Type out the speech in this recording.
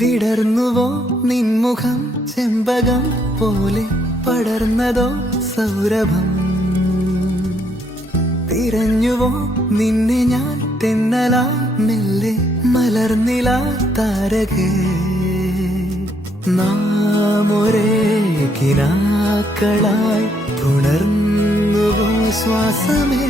വിടർന്നുവോ നിൻമുഖം ചെമ്പകം പോലെ, പടർന്നതോ സൗരഭം. തിരഞ്ഞുവോ നിന്നെ ഞാൻ തെന്നലാ മെല്ലെ, മലർന്നില താരകേ. നാം ഒരേ കിനാക്കളായി പുണർന്നുവോ ശ്വാസമേ.